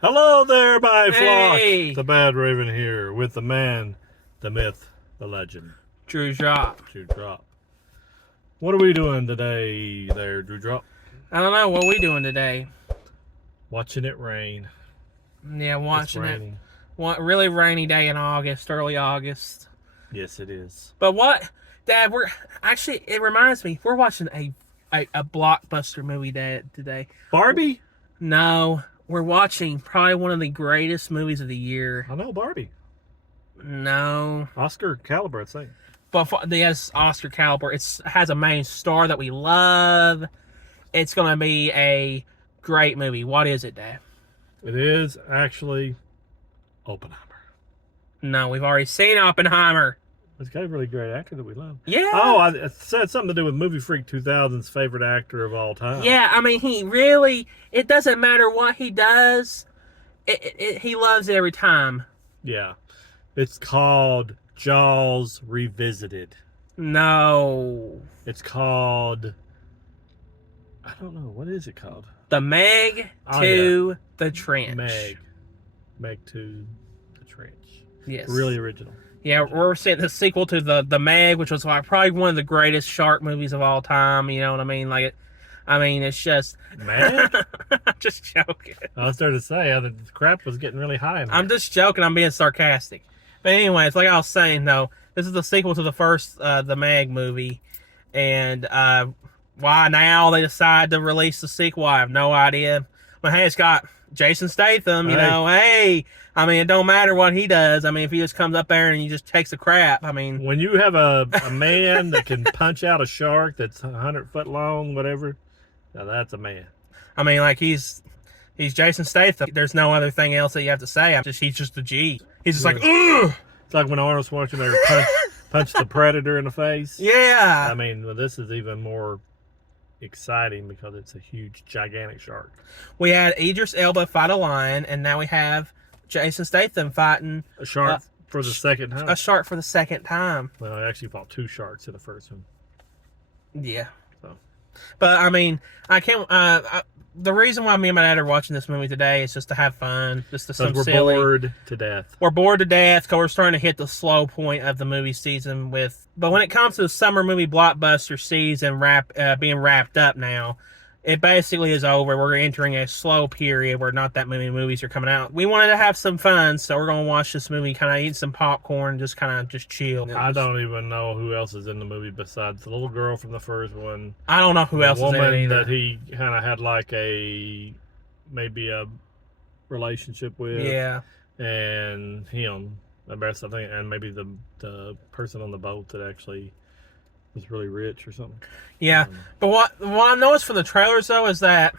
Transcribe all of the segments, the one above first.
Hello there, my Hey. flock. The Badraven here with the man, the myth, the legend, Drewdrop. Drewdrop. What are we doing today there, Drewdrop? I don't know what we doing today. Watching it rain. Yeah, watching It's it. raining. What really rainy day in August, early August. Yes, it is. But what, Dad? We're actually. It reminds me. We're watching a blockbuster movie, Dad, today. Barbie? No, we're watching probably one of the greatest movies of the year. I know Barbie. No, Oscar caliber, I'd say. but yes, Oscar caliber. It has a main star that we love. It's gonna be a great movie. What is it, Dad? It is actually Oppenheimer. No, we've already seen Oppenheimer. It's got a really great actor that we love. Yeah. Oh, it said something to do with Movie Freak 2000's favorite actor of all time. Yeah, I mean, it doesn't matter what he does. He loves it every time. Yeah. It's called Jaws Revisited. No. It's called... I don't know. What is it called? The Meg Oh, to the Trench. Meg to the Trench. Yes. Really original. Yeah, we're seeing the sequel to the Meg, which was like probably one of the greatest shark movies of all time. You know what I mean? Like, it's just... Meg? I'm just joking. I was there to say, the crap was getting really high in there. I'm just joking. I'm being sarcastic. But anyways, like I was saying, though, this is the sequel to the first the Meg movie, and why now they decide to release the sequel, I have no idea. But hey, it's got Jason Statham. You know, hey, I mean, it don't matter what he does. I mean, if he just comes up there and he just takes a crap, I mean, when you have a man that can punch out a shark that's 100 foot long, whatever, now that's a man. I mean, like he's Jason Statham. There's no other thing else that you have to say. He's just a G. He's just like, ugh. It's like when Arnold Schwarzenegger punched the Predator in the face. Yeah. I mean, well, this is even more exciting because it's a huge, gigantic shark. We had Idris Elba fight a lion, and now we have Jason Statham fighting A shark for the second time. a shark for the second time. Well, I actually fought two sharks in the first one. Yeah. So. But I mean, I can't. The reason why me and my dad are watching this movie today is just to have fun, just to some we're silly. bored to death. We're bored to death because we're starting to hit the slow point of the movie season. But when it comes to the summer movie blockbuster season being wrapped up now, it basically is over. We're entering a slow period where not that many movies are coming out. We wanted to have some fun, so we're gonna watch this movie, kind of eat some popcorn, just chill. I don't even know who else is in the movie besides the little girl from the first one. I don't know who else is in it woman either. that he kind of had like maybe a relationship with. Yeah. And him, the best I think, and maybe the person on the boat that actually was really rich or something. Yeah, but what I noticed from the trailers though is that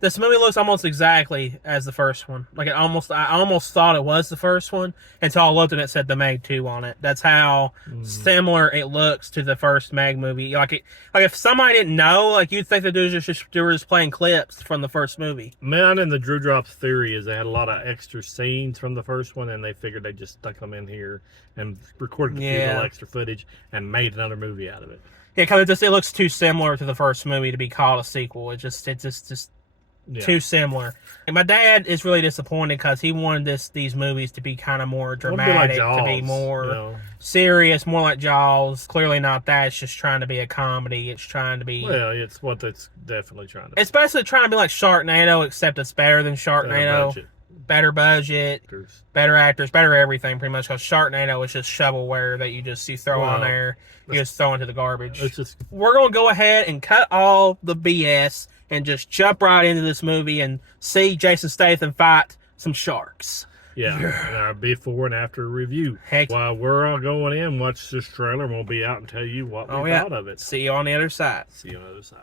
this movie looks almost exactly as the first one. Like I almost thought it was the first one until I looked and it said the Meg 2 on it. That's how similar it looks to the first Meg movie. Like if somebody didn't know, like you'd think the dudes were just playing clips from the first movie. Man, and the Drewdrop's theory is they had a lot of extra scenes from the first one, and they figured they just stuck them in here and recorded a few little extra footage and made another movie out of it. Yeah, because it looks too similar to the first movie to be called a sequel. It's just too similar. And my dad is really disappointed because he wanted these movies to be kind of more dramatic, to be more serious, more like Jaws. Clearly not that. It's just trying to be a comedy. It's trying to be... Well, it's what it's definitely trying to be. It's basically trying to be like Sharknado, except it's better than Sharknado. Better budget, better actors, better everything, pretty much. Because Sharknado is just shovelware that you throw on there. You just throw into the garbage. We're going to go ahead and cut all the BS and just jump right into this movie and see Jason Statham fight some sharks. Yeah, and our before and after review. Heck. While we're all going in, watch this trailer, and we'll be out and tell you what we thought of it. See you on the other side. See you on the other side.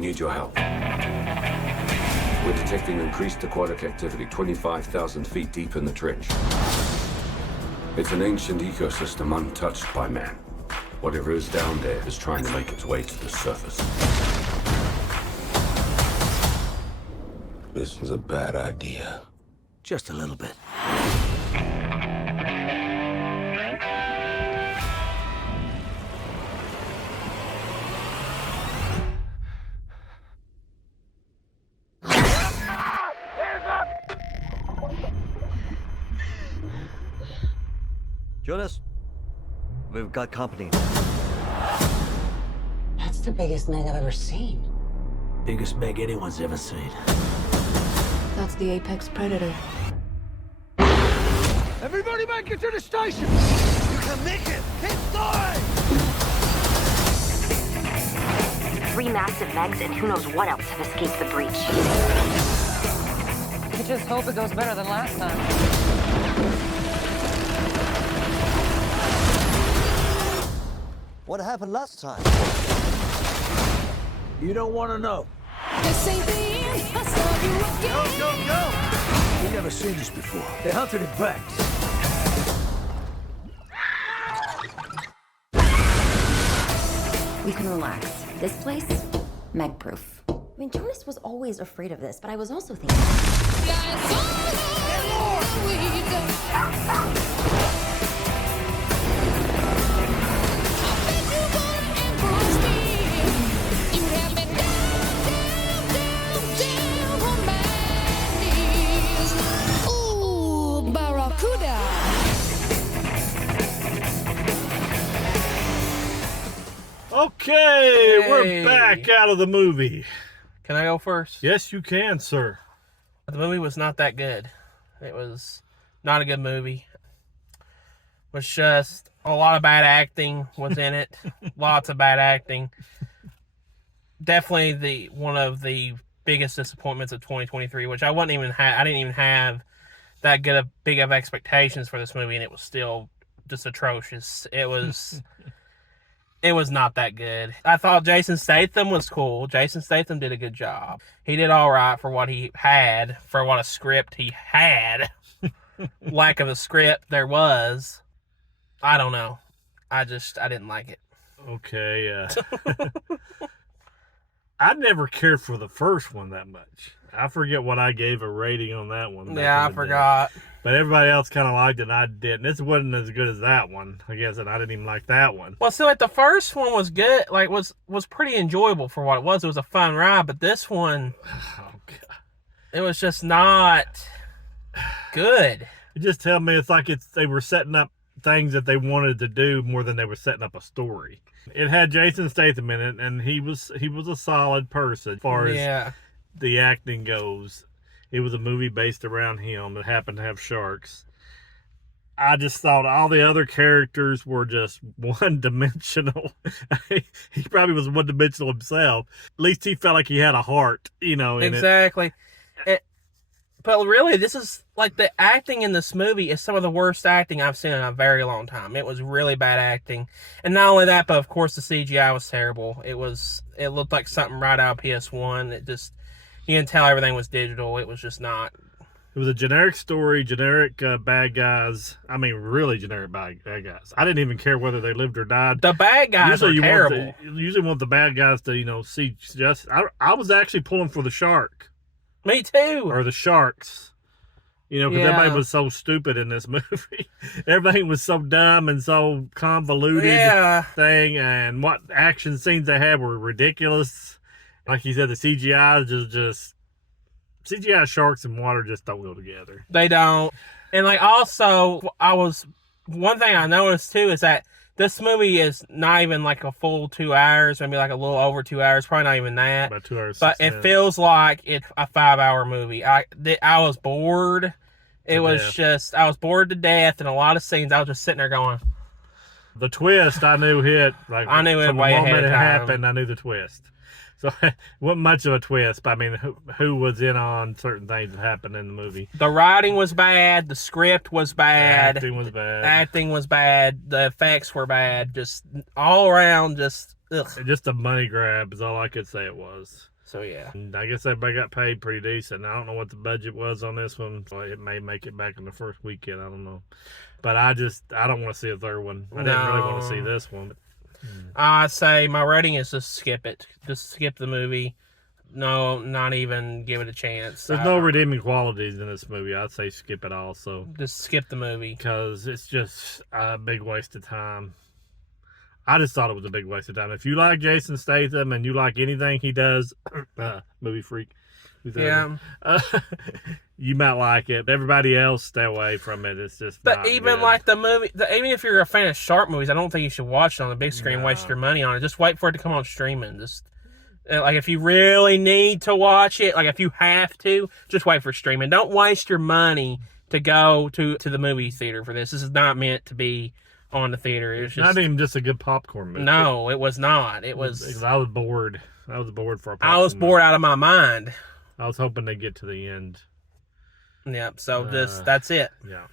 We need your help. We're detecting increased aquatic activity 25,000 feet deep in the trench. It's an ancient ecosystem untouched by man. Whatever is down there is trying to make its way to the surface. This was a bad idea. Just a little bit. Jonas, we've got company. That's the biggest Meg I've ever seen. Biggest Meg anyone's ever seen. That's the apex predator. Everybody make it to the station! You can make it! Keep going! 3 massive Megs and who knows what else have escaped the breach. I just hope it goes better than last time. What happened last time? You don't want to know. This ain't the end. I saw you again. Go! We've never seen this before. They hunted in packs. We can relax. This place, Meg-proof. I mean, Jonas was always afraid of this, but I was also thinking... Okay, Hey. we're back out of the movie. Can I go first? Yes, you can, sir. The movie was not that good. It was not a good movie. It was just a lot of bad acting was in it. Lots of bad acting. Definitely one of the biggest disappointments of 2023, which I didn't even have that big of expectations for this movie, and it was still just atrocious. It was not that good. I thought Jason Statham was cool. Jason Statham did a good job. He did all right for what he had, for what a script he had. Lack of a script there was. I don't know. I didn't like it. Okay, I never cared for the first one that much. I forget what I gave a rating on that one. Yeah, I forgot. But everybody else kind of liked it, and I didn't. This wasn't as good as that one, I guess, and I didn't even like that one. Well, so like the first one was good, like was pretty enjoyable for what it was. It was a fun ride, but this one, Oh, God. it was just not good. It just tell me it's like they were setting up things that they wanted to do more than they were setting up a story. It had Jason Statham in it, and he was a solid person as far as the acting goes. It was a movie based around him that happened to have sharks. I just thought all the other characters were just one-dimensional. He probably was one-dimensional himself. At least he felt like he had a heart, Exactly. But really, this is like the acting in this movie is some of the worst acting I've seen in a very long time. It was really bad acting. And not only that, but of course the CGI was terrible. It looked like something right out of PS1. You can tell everything was digital. It was just not. It was a generic story, generic bad guys. I mean, really generic bad guys. I didn't even care whether they lived or died. The bad guys are terrible. Usually want the bad guys to, see justice. I was actually pulling for the shark. Me too. Or the sharks. Because everybody was so stupid in this movie. Everything was so dumb and so convoluted thing. And what action scenes they had were ridiculous. Like you said, the CGI just CGI sharks and water just don't go together. They don't. And also, one thing I noticed too is that this movie is not even like a full 2 hours, maybe like a little over 2 hours, probably not even that. About 2 hours. But it feels like it's a 5-hour movie. I was bored. I was bored to death in a lot of scenes. I was just sitting there going. The twist I knew hit. Like I knew it from way the ahead moment of it time. happened, I knew the twist. So it wasn't much of a twist, but I mean, who was in on certain things that happened in the movie? The writing was bad. The script was bad. The acting was bad. The effects were bad. Just all around, just ugh. Just a money grab is all I could say it was. So yeah, And I guess everybody got paid pretty decent. I don't know what the budget was on this one, so it may make it back in the first weekend. I don't know, but I don't want to see a third one. I didn't really want to see this one. I say my rating is just skip it. Just skip the movie. No, not even give it a chance. There's no redeeming qualities in this movie. I'd say skip it all. So just skip the movie because it's just a big waste of time. I just thought it was a big waste of time. If you like Jason Statham and you like anything he does, movie freak, yeah, you might like it. But everybody else, stay away from it. It's just. But even good. Like the movie, even if you're a fan of shark movies, I don't think you should watch it on the big screen. No. Waste your money on it. Just wait for it to come on streaming. Just like if you really need to watch it, like if you have to, just wait for streaming. Don't waste your money to go to the movie theater for this. This is not meant to be on the theater. It was just, not even just a good popcorn movie. No, it was not. It was. I was bored. I was bored for a popcorn. I was bored out of my mind. I was hoping they get to the end. Yep. So that's it. Yeah.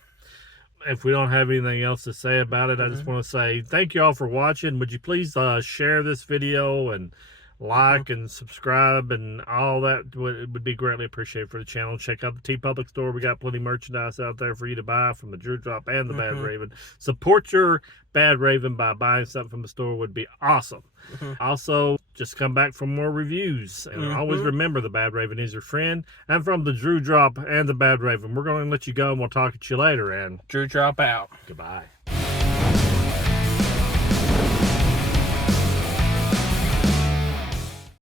If we don't have anything else to say about it, I just want to say thank you all for watching. Would you please share this video and like and subscribe and all that would be greatly appreciated for the channel. Check out the TeePublic store. We got plenty of merchandise out there for you to buy from the Drewdrop and the Badraven. Support your Badraven by buying something from the store would be awesome. Also, just come back for more reviews. And always remember the Badraven is your friend. And from the Drewdrop and the Badraven, we're going to let you go and we'll talk to you later. And Drewdrop out. Goodbye.